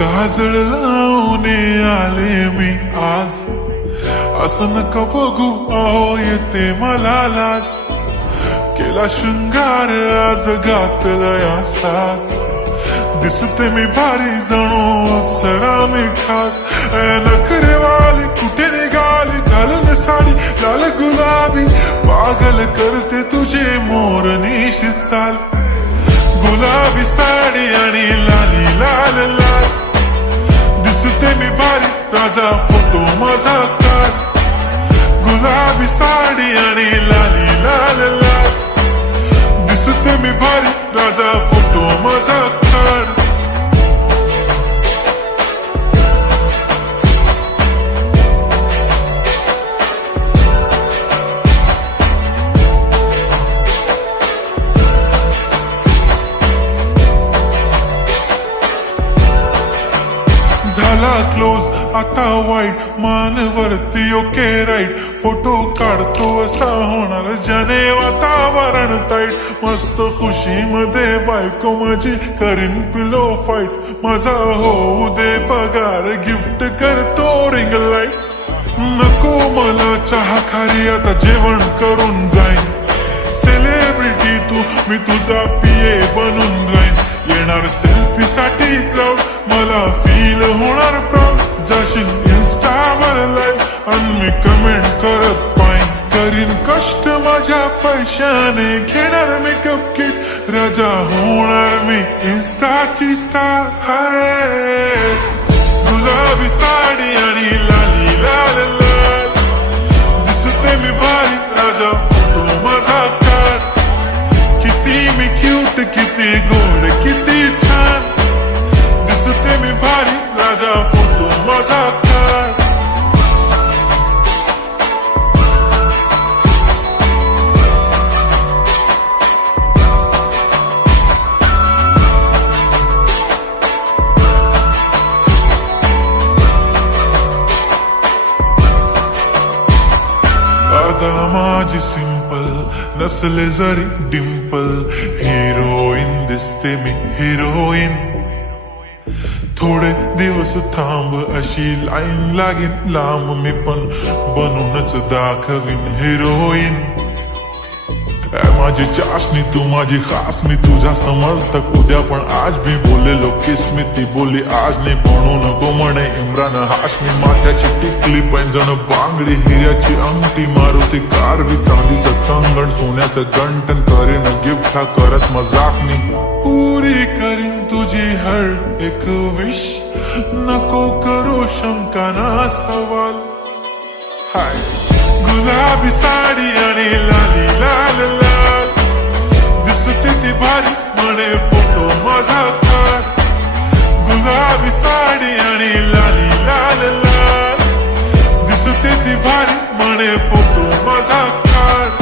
काजळ लावून आले मी आज, असं नका बघू अहो येते मला लाज. केला शृंगार आज घातलाय असाच, दिसते मी भारी जणू अप्सरा मी खास. नखरेवाली कुठे निघाली घालून साडी लाल गुलाबी, पागल करते तुझे मोरनीश चाल. गुलाबी साडी आणि लाली लाल लाल, दिसते मी भारी राजा फोटो माझा काढ. गुलाबी साडी आणि लाली लाल लाल, दिसते मी भारी राजा फोटो माझा काढ. झाला क्लोज आता वाईट, मान वरती ओके राईट. फोटो काढतो असा होणार ज्याने वातावरण ताईट. मस्त खुशी मध्ये बायको माझी करीन पिलो फाईट. माझा होऊ दे पगार गिफ्ट करतो रिंग लाईट. नको मला चहा खारी आता जेवण करून जाईन. सेलिब्रिटी तू मी तुझा पिये बनून राहीन. येणार सेल्फी साठी क्राऊड मला फील होणार प्राऊड. जाशील इन्स्टावर लाईव्ह आणि मी कमेंट करत पाईन. करीन कष्ट माझ्या पैशाने घेणार मेकअप किट. राजा होणार मी इन्स्टाची स्टार. हाय गुलाबी साडी आणि लाली लाल लाल, दिसते मी भारी राजा फोटो माझा काढ. किती मी क्यूट किती गोड किती छान, दिसते मी भारी राजा फोटो माझा काढ. आता माझी सिंपल नसले जरी डिंपल, हिरोईन दिसते मी हिरोईन. थोडे दिवस थांब अशी लाईन लागेल लांब, मी पण बनूनच दाखवीन हिरोईन. माझी चाशनी तू माझी खास, मी तुझा समर्थक उद्या पण आज भी बोलेलो किस मी. ती बोली आज नाही बनू नको म्हणे इम्रान हाशमी. माथ्याची टिकली पैंजण बांगडी हिऱ्याची अंगठी, मारुती कारवी चांदीचं कंगण सोन्याचं गंटन. करीन गिफ्ट हा करत मजाकनी, पुरी करीन तुझी हर एक विश. नको करू शंका ना सवाल. हाय गुलाबी साडी आणि लाली लाल लाल, दिसते ती भारी म्हणे फोटो माझा काढ. गुलाबी साडी आणि लाली लाल लाल, दिसते ती भारी म्हणे फोटो माझा काढ.